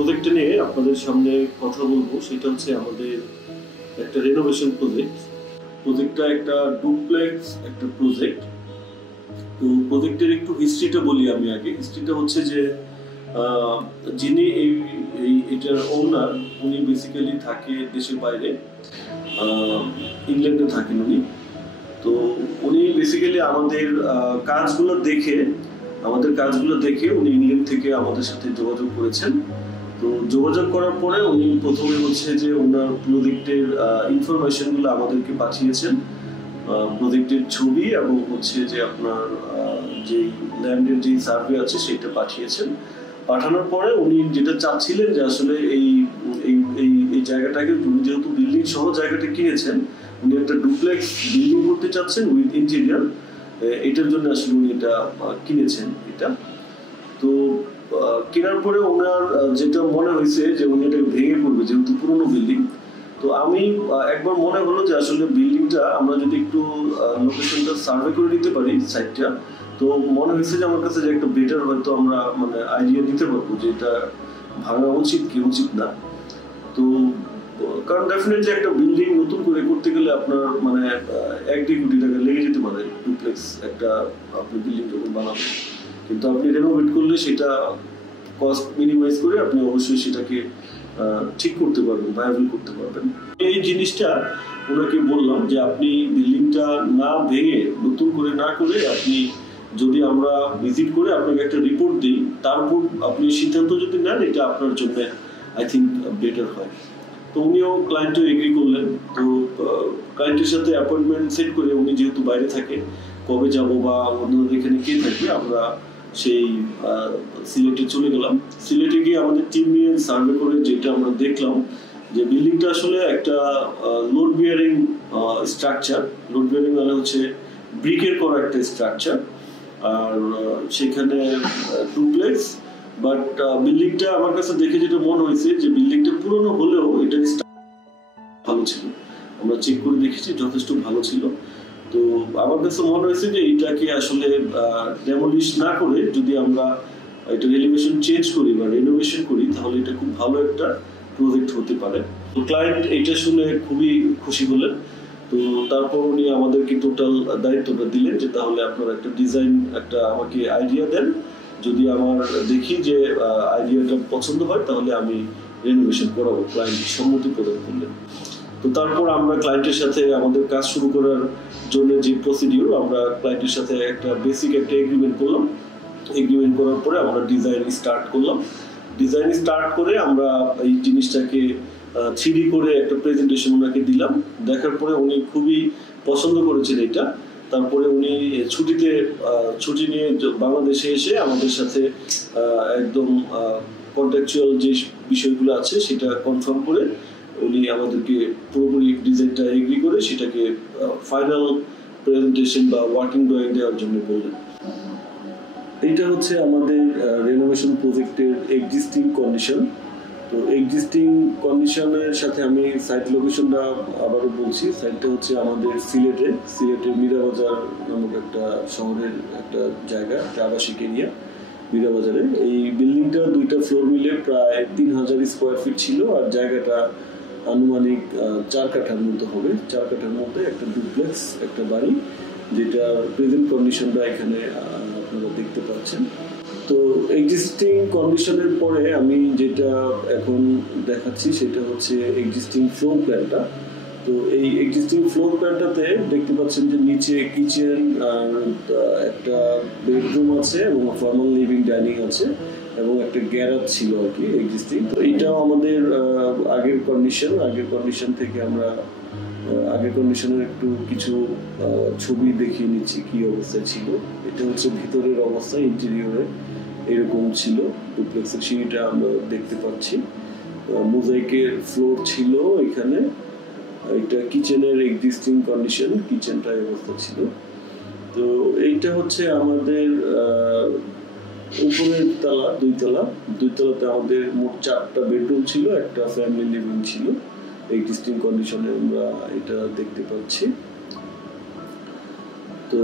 Project নিয়ে আপনাদের সামনে কথা বলবো, সেটা হচ্ছে আমাদের একটা রেনোভেশন প্রজেক্টটা একটা ডুপ্লেক্স একটা প্রজেক্ট। তো প্রজেক্টের একটু হিস্ট্রিটা বলি আমি আগে। হিস্ট্রিটা হচ্ছে যে যিনি এটার ওনার, উনি বেসিক্যালি থাকে দেশের বাইরে, ইংল্যান্ডে থাকেন উনি। তো উনি বেসিক্যালি আমাদের কাজগুলো দেখে উনি ইংল্যান্ড থেকে আমাদের সাথে যোগাযোগ করেছেন। তো যোগাযোগ করার পরে উনি প্রথমে হচ্ছে যে ওনার প্রজেক্টের ইনফরমেশনগুলো আমাদেরকে পাঠিয়েছেন, প্রজেক্টের ছবি এবং হচ্ছে যে আপনার যে ল্যান্ডের যে সার্ভে আছে সেটা পাঠিয়েছেন। পাঠানোর পরে উনি যেটা চাচ্ছিলেন যে আসলে এই জায়গাটাকে, উনি যেহেতু বিল্ডিং সহ জায়গাটা কিনেছেন, উনি একটা ডুপ্লেক্স বিল্ডিং করতে চাচ্ছেন উইথ ইন্টেরিয়র। এটার জন্য আসলে উনি এটা কিনেছেন। এটা তো কেনার পরে ওনার যেটা মনে হয়েছে যে উনি এটাকে ভেঙে করবে, যেহেতু পুরোনো বিল্ডিং। তো আমি একবার মনে হলো যে আসলে বিল্ডিংটা আমরা যদি একটু লোকেশনটা সার্ভে করে নিতে পারি সাইটটা, তো মনে হয়েছে যে আমার কাছে যে একটা বেটার হয়তো আমরা মানে আইডিয়া দিতে পারবো যে এটা ভাঙা উচিত কি উচিত না। তো কারণ ডেফিনেটলি একটা বিল্ডিং নতুন করে করতে গেলে আপনার মানে 1-2 কোটি টাকা লেগে যেতে পারে ডুপ্লেক্স একটা আপনি বিল্ডিং যখন বানাবেন। কিন্তু আপনি রেনোভেট করলে সেটা কস্ট মিনিমাইজ করে আপনি অবশ্যই সেটাকে ঠিক করতে পারবেন, ভায়াবল করতে পারবেন। এই জিনিসটা ওনাকে বললাম যে আপনি বিল্ডিংটা না ভেঙে নতুন করে না করে আপনি যদি আমরা ভিজিট করে আপনাকে একটা রিপোর্ট দিই, তারপর আপনি সিদ্ধান্ত যদি নেন, এটা আপনার জন্য আই থিঙ্ক বেটার হয়। তো উনিও ক্লায়েন্টও এগ্রি করলেন। তো ক্লায়েন্টের সাথে অ্যাপয়েন্টমেন্ট সেট করে উনি যেহেতু বাইরে থাকে, কবে যাব বা ওনাদের এখানে কে থাকবে, আমরা সেই সিলেটে চলে গেলাম। সিলেটে গিয়ে আমাদের টিম নিয়ে সার্ভে করে যেটা আমরা দেখলাম যে বিল্ডিংটা আসলে একটা load bearing structure. Load bearing মানে হচ্ছে ব্রিকের করা একটা স্ট্রাকচার, আর সেখানে ডুপ্লেক্স। বাট বিল্ডিংটা আমার কাছে দেখে যেটা মনে হয়েছে যে বিল্ডিংটা পুরনো হলেও এটা ভালো ছিল। আমরা চেক করে দেখেছি, যথেষ্ট ভালো ছিল। তো আমার কাছে মনে হয়েছে যে এটাকে আসলে ডেমোলিশ না করে যদি আমরা এটা এলিভেশন চেঞ্জ করি বা রেনোভেশন করি, তাহলে এটা খুব ভালো একটা প্রজেক্ট হতে পারে। তো ক্লায়েন্ট এটা শুনে খুবই খুশি হলেন। তো তারপর উনি আমাদেরকে টোটাল দায়িত্বটা দিলেন যে তাহলে আপনারা একটা ডিজাইন, একটা আমাকে আইডিয়া দেন। যদি আমার দেখি যে আইডিয়াটা পছন্দ হয়, তাহলে আমি রেনোভেশন করাবো। ক্লায়েন্ট সম্মতি প্রদান করলেন। তো তারপর আমরা ক্লায়েন্টের সাথে আমাদের কাজ শুরু করার জন্য যে প্রসিডিউর, আমরা ক্লায়েন্টের সাথে একটা বেসিক একটা এগ্রিমেন্ট করলাম। এগ্রিমেন্ট করার পরে আমরা ডিজাইন স্টার্ট করলাম। ডিজাইন স্টার্ট করে আমরা এই জিনিসটাকে 3D করে একটা প্রেজেন্টেশন ওনাকে দিলাম। দেখার পরে উনি খুবই পছন্দ করেছেন এটা। তারপরে উনি ছুটি নিয়ে বাংলাদেশে এসে আমাদের সাথে একদম কন্ট্রাকচুয়াল যে বিষয়গুলো আছে সেটা কনফার্ম করে উনি আমাদেরকে পুরোপুরি ডিজাইনটা এগ্রি করে সেটাকে ফাইনাল প্রেজেন্টেশন বা ওয়ার্কিং ড্রয়িং দেওয়ার জন্য বললেন। এইটা হচ্ছে আমাদের রেনোভেশন প্রজেক্টের এক্সিস্টিং কন্ডিশন। তো এক্সিস্টিং কন্ডিশনের সাথে আমি সাইট লোকেশনটা আবারও বলছি। সাইটটা হচ্ছে আমাদের সিলেটের মিরাবাজার নামক একটা শহরের একটা জায়গা, একটা আবাসিক এরিয়া মিরাবাজারে। এই বিল্ডিংটা 2টা ফ্লোর মিলে প্রায় 3000 স্কোয়ার ফিট ছিল, আর জায়গাটা আনুমানিক 4 কাঠার মতো হবে। 4 কাঠার মধ্যে একটা ডুপ্লেক্স একটা বাড়ি, যেটা প্রেজেন্ট কন্ডিশনটা এখানে আপনারা দেখতে পাচ্ছেন। তো এক্সিস্টিং কন্ডিশনের পরে আমি যেটা এখন দেখাচ্ছি সেটা হচ্ছে এক্সিস্টিং ফ্লোর প্ল্যানটা। তো এই এক্সিস্টিং ফ্লোর প্ল্যানটাতে দেখতে পাচ্ছেন যে নিচে কিচেন আর একটা বেডরুম আছে এবং ফর্মাল লিভিং ডাইনিং আছে এবং একটা গ্যারাজ ছিল আর কি এক্সিস্টিং। তো এইটাও আমাদের আগের কন্ডিশন থেকে আমরা আগের কন্ডিশনের একটু কিছু ছবি দেখিয়ে নিচ্ছি কি অবস্থায় ছিল। এটা হচ্ছে ভিতরের অবস্থা, ইন্টেরিয়রে এরকম ছিল। ডুপ্লেক্সের সিঁড়িটা আমরা দেখতে পাচ্ছি, মোজাইকের ফ্লোর ছিল এখানে। এটা কিচেনের এক্সিস্টিং কন্ডিশন, কিচেনটা অবস্থা ছিল। তো এইটা হচ্ছে আমাদের উপরের তলা, 2 তলাতে আমাদের মোট 4টা বেডরুম ছিল, একটা ফ্যামিলি লিভিং ছিল। এক্সিস্টিং কন্ডিশনে আমরা এটা দেখতে পাচ্ছি। তো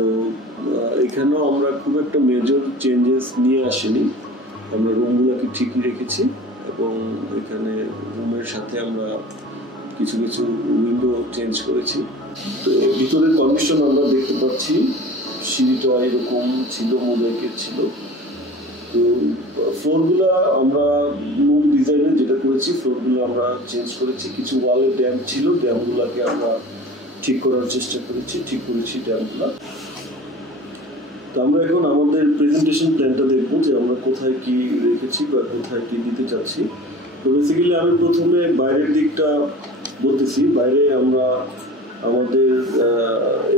এখানেও আমরা খুব একটা মেজর চেঞ্জেস নিয়ে আসিনি, আমরা রুমগুলোকে ঠিকই রেখেছি। এবং এখানে রুমের সাথে আমরা কিছু কিছু উইন্ডো চেঞ্জ করেছি। তো ভিতরের কন্ডিশন আমরা দেখতে পাচ্ছি, সিঁড়িটা এরকম ছিল, মোজাইকের ছিল। তো ফ্লোরগুলো আমরা মূল ডিজাইনে যেটা করেছি, ফ্লোরগুলো আমরা চেঞ্জ করেছি। কিছু ওয়ালে ড্যাম্প ছিল, ড্যাম্পগুলোকে আমরা ঠিক করার চেষ্টা করেছি, ঠিক করেছি ড্যাম্পগুলো। তো আমরা এখন আমাদের প্রেজেন্টেশন প্ল্যানটা দেখবো যে আমরা কোথায় কি রেখেছি বা কোথায় কি দিতে চাচ্ছি। তো বেসিক্যালি আমি প্রথমে বাইরের দিকটা বলতেছি। বাইরে আমরা আমাদের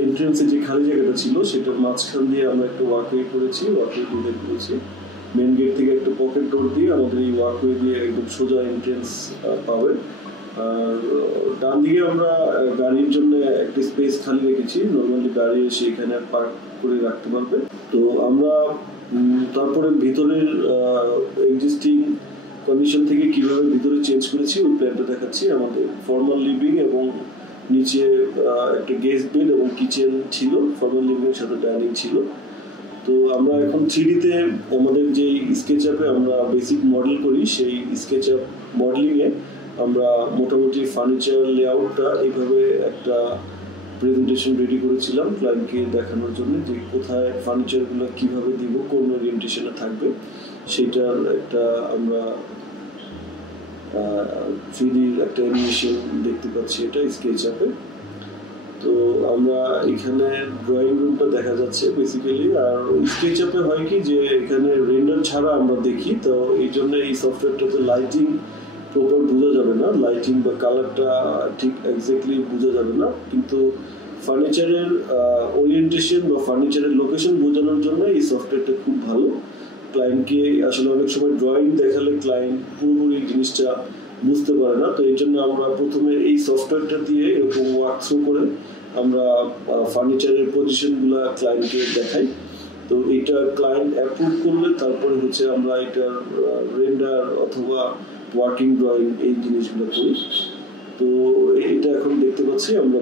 এন্ট্রেন্সে যে খালি জায়গাটা ছিল সেটার মাঝখান দিয়ে আমরা একটা ওয়াকওয়ে করেছি, ওয়াকওয়ে ডিজাইন করেছি। মেন গেট থেকে একটা পকেট ডোর দিয়ে আমাদের এই ওয়াকওয়ে দিয়ে একদম সোজা এন্ট্রেন্স পাবে। আর ডান দিকে আমরা গাড়ির জন্য একটা স্পেস খালি রেখেছি, নর্মালি গাড়ি এসে এখানে পার্ক করে রাখতে পারবে। তো আমরা তারপরে ভিতরের এক্সিস্টিং কন্ডিশন থেকে কিভাবে ভিতরে চেঞ্জ করেছি ওই প্ল্যানটা দেখাচ্ছি। আমাদের ফর্মাল লিভিং এবং নিচে একটা গেস্ট বেড এবং কিচেন ছিল, ফর্মাল লিভিং এর সাথে ডাইনিং ছিল। তো আমরা এখন 3D-তে আমাদের যে স্কেচ আপে আমরা বেসিক মডেল করি, সেই স্কেচ আপ মডেলিংয়ে আমরা মোটামুটি ফার্নিচার লেআউটটা এইভাবে একটা প্রেজেন্টেশন রেডি করেছিলাম ক্লায়েন্টকে দেখানোর জন্য যে কোথায় ফার্নিচারগুলো কীভাবে দিব, কোন ওরিয়েন্টেশনে থাকবে, সেটার একটা আমরা 3D-র একটা অ্যানিমেশন দেখতে পাচ্ছি এটা স্কেচ আপে। তো আমরা এখানে ড্রয়িং রুমটা দেখা যাচ্ছে বেসিক্যালি। আর স্কেচ আপে হয় কি যে এখানে রেন্ডার ছাড়া আমরা দেখি, তো এই জন্য এই সফটওয়্যারটাতে লাইটিং প্রপার বোঝা যাবে না, লাইটিং বা কালারটা ঠিক এক্স্যাক্টলি বোঝা যাবে না। কিন্তু ফার্নিচারের ওরিয়েন্টেশন বা ফার্নিচারের লোকেশন বোঝানোর জন্য এই সফটওয়্যারটা খুব ভালো। ক্লায়েন্টকে আসলে অনেক সময় ড্রয়িং দেখালে ক্লায়েন্ট পুরোপুরি জিনিসটা বুঝতে পারে না। তো এই জন্য আমরা প্রথমে এই সফটওয়্যারটা দিয়ে এরকম ওয়ার্ক থ্রু করে আমরা ফার্নিচারের পজিশনগুলো ক্লায়েন্টকে দেখাই। তো এটা ক্লায়েন্ট অ্যাপ্রুভ করলে তারপরে হচ্ছে আমরা এটার রেন্ডার অথবা ওয়ার্কিং ড্রয়িং এই জিনিসগুলো করি। তো এটা এখন দেখতে পাচ্ছি আমরা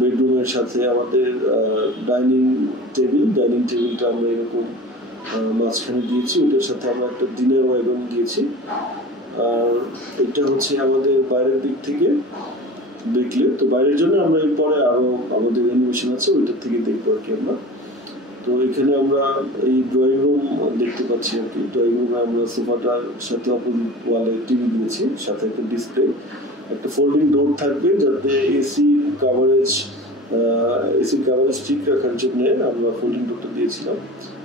বেডরুমের সাথে আমাদের ডাইনিং টেবিলটা আমরা এরকম মাঝখানে দিয়েছি। ওটার সাথে আমরা একটা ডিনার ওয়াগন দিয়েছি। আর এটা হচ্ছে আমাদের বাইরের দিক থেকে দেখলে, তো বাইরের জন্য আমরা এরপরে আরো আমাদের অ্যানিমেশন আছে, ওইটার থেকে দেখবো আর কি আমরা। তো এখানে আমরা এই ড্রয়িং রুম দেখতে পাচ্ছি আর কি। ড্রয়িং রুমে আমরা সোফাটার সাথে অপোজিট ওয়ালে টিভি দিয়েছি, সাথে একটা ডিসপ্লে, একটা ফোল্ডিং ডোর থাকবে যাতে এসির কাভারেজ ঠিক রাখার জন্য আমরা ফোল্ডিং ডোরটা দিয়েছিলাম।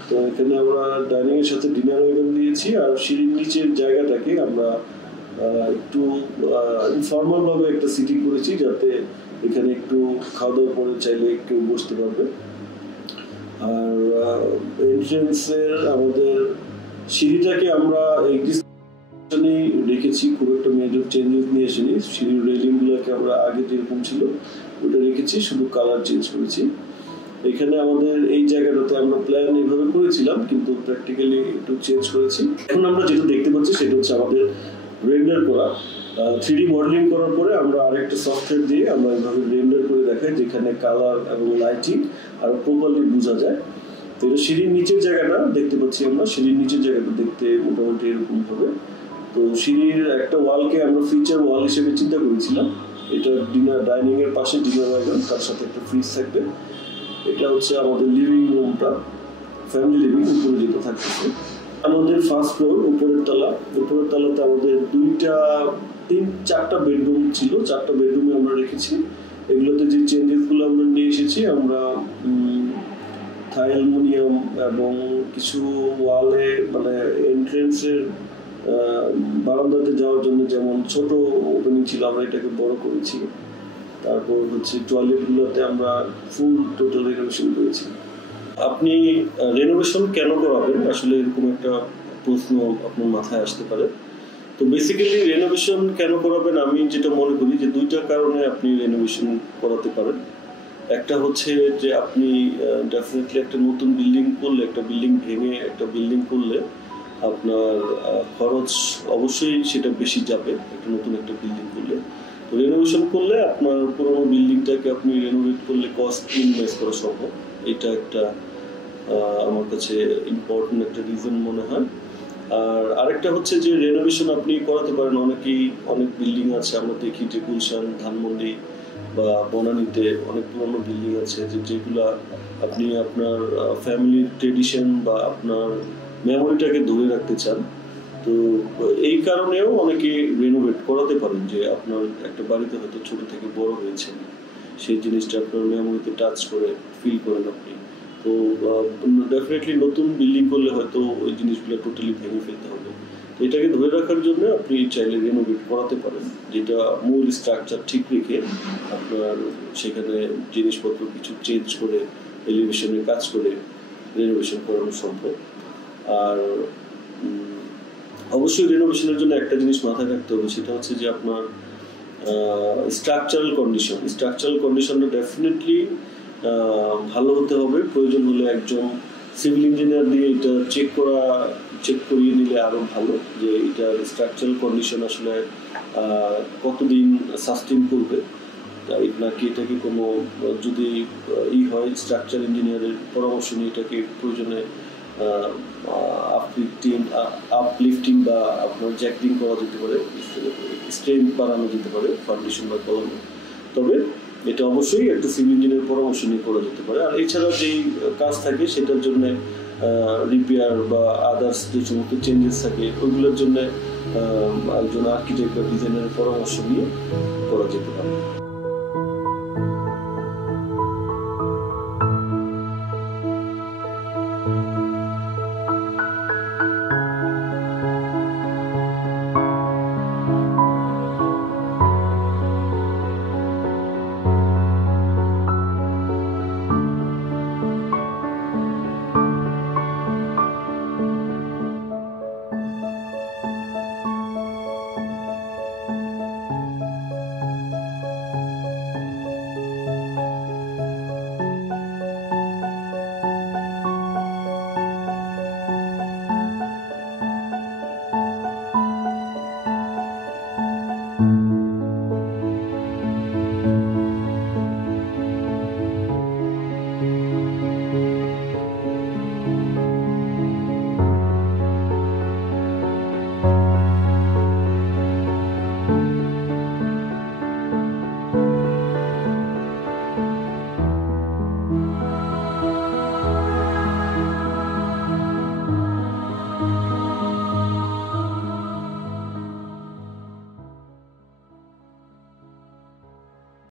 তো এখানে আমরা ডাইনিং এর সাথে ডিনার ওয়েবন দিয়েছি। আর সিঁড়ির নিচের জায়গাটাকে আমরা একটু ইনফর্মাল ভাবে একটা সিটিং করেছি, যাতে এখানে একটু খাওয়া দাওয়া করে চাইলে কেউ বসতে পারবে। আর এন্ট্রেন্সের আমাদের সিঁড়িটাকে আমরা রেখেছি, খুব একটা মেজর চেঞ্জেস নিয়ে আসেনি। সিঁড়ির রেলিং গুলোকে আমরা আগে যেরকম ছিল ওটা রেখেছি, শুধু কালার চেঞ্জ করেছি। এখানে আমাদের এই জায়গাটাতে আমরা প্ল্যান এইভাবে করেছিলাম, কিন্তু প্র্যাকটিক্যালি একটু চেঞ্জ করেছি। এখন আমরা যেটা দেখতে পাচ্ছি সেটা হচ্ছে আমাদের রেন্ডার করা 3D মডেলিং করার পরে আমরা আরেকটা সফটওয়্যার দিয়ে আমরা এইভাবে রেন্ডার করে দেখাই, যেখানে কালার এবং লাইটিং আরো প্রপারলি বোঝা যায়। তো এটা সিঁড়ির নিচের জায়গাটা দেখতে পাচ্ছি আমরা, সিঁড়ির নিচের জায়গাটা দেখতে মোটামুটি এরকম হবে। তো সিঁড়ির একটা ওয়ালকে আমরা ফিচার ওয়াল হিসেবে চিন্তা করেছিলাম। এটা ডাইনিং এর পাশে ডিনার ওয়াগন, তার সাথে একটা ফ্রিজ থাকবে। এটা হচ্ছে আমাদের লিভিং রুমটা, ফ্যামিলি লিভিং, উপরে যেটা থাকতেছে। আমাদের ফার্স্ট ফ্লোর উপরের তলাতে আমাদের 4টা বেডরুম ছিল। 4টা বেডরুমে আমরা রেখেছি। এগুলোতে যে চেঞ্জেসগুলো আমরা নিয়ে এসেছি, আমরা থাই অ্যালুমিনিয়াম এবং কিছু ওয়ালে মানে এন্ট্রেন্সের বারান্দাতে যাওয়ার জন্য যেমন ছোট ওপেনিং ছিল, আমরা এটাকে বড় করেছি। তারপর হচ্ছে টয়লেটগুলোতে আমরা ফুল টোটাল রেনোভেশন করেছি। আপনি রেনোভেশন কেন করাবেন, আসলে এরকম একটা প্রশ্ন আপনার মাথায় আসতে পারে। তো বেসিক্যালি রেনোভেশন কেন করাবেন, আমি যেটা মনে করি যে 2টা কারণে আপনি রেনোভেশন করাতে পারেন। একটা হচ্ছে যে আপনি ডেফিনেটলি একটা নতুন বিল্ডিং করলে, একটা বিল্ডিং ভেঙে একটা বিল্ডিং করলে আপনার খরচ অবশ্যই সেটা বেশি যাবে একটা নতুন একটা বিল্ডিং করলে। তো রেনোভেশন করলে আপনার পুরোনো বিল্ডিংটাকে আপনি রেনোভেট করলে কস্ট মিনিমাইজ করা সম্ভব। এটা একটা আমার কাছে ইম্পর্টেন্ট একটা রিজন মনে হয়। আর আরেকটা হচ্ছে যে রেনোভেশন আপনি করাতে পারেন। অনেক বিল্ডিং আছে আমরা দেখি যে গুলশান, ধানমন্ডি বা বনানীতে অনেক পুরনো বিল্ডিং আছে যেগুলা আপনি আপনার ফ্যামিলির ট্রেডিশন বা আপনার মেমোরিটাকে ধরে রাখতে চান। তো এই কারণেও অনেকে রেনোভেট করাতে পারেন, যে আপনার একটা বাড়িতে হয়তো ছোট থেকে বড় হয়েছেন, সেই জিনিসটা আপনার মেমোরিতে টাচ করে ফিল করেন আপনি। তো ডেফিনেটলি নতুন বিল্ডিং করলে হয়তো ওই জিনিসগুলো টোটালি ভেঙে ফেলতে হবে। তো এটাকে ধরে রাখার জন্য আপনি চাইলে রেনোভেট করাতে পারেন, যেটা মূল স্ট্রাকচার ঠিক রেখে আপনার সেখানে জিনিসপত্র কিছু চেঞ্জ করে এলিভেশনের কাজ করে রেনোভেশন করানো সম্ভব। আর অবশ্যই রেনোভেশনের জন্য একটা জিনিস মাথায় রাখতে হবে, সেটা হচ্ছে যে আপনার স্ট্রাকচারাল কন্ডিশনটা ডেফিনেটলি ভালো হতে হবে। প্রয়োজন হলে একজন সিভিল ইঞ্জিনিয়ার দিয়ে এটা চেক করিয়ে নিলে আরো ভালো, যে এটার স্ট্রাকচারাল কন্ডিশন আসলে কতদিন সাস্টেইন করবে, নাকি এটাকে কোনো যদি হয় স্ট্রাকচার ইঞ্জিনিয়ারের পরামর্শ নিয়ে এটাকে প্রয়োজনে আপলিফটিং বা আপনার জ্যাকিং করা যেতে পারে, স্ট্রেংথ বাড়ানো যেতে পারে, ফাউন্ডেশন বা কলামে। তবে এটা অবশ্যই একটা সিভিল ইঞ্জিনিয়ারের পরামর্শ নিয়ে করা যেতে পারে। আর এছাড়া যেই কাজ থাকে সেটার জন্য রিপেয়ার বা আদার্স যে সমস্ত চেঞ্জেস থাকে ওইগুলোর জন্য একজন আর্কিটেক্ট বা ডিজাইনারের পরামর্শ নিয়ে করা যেতে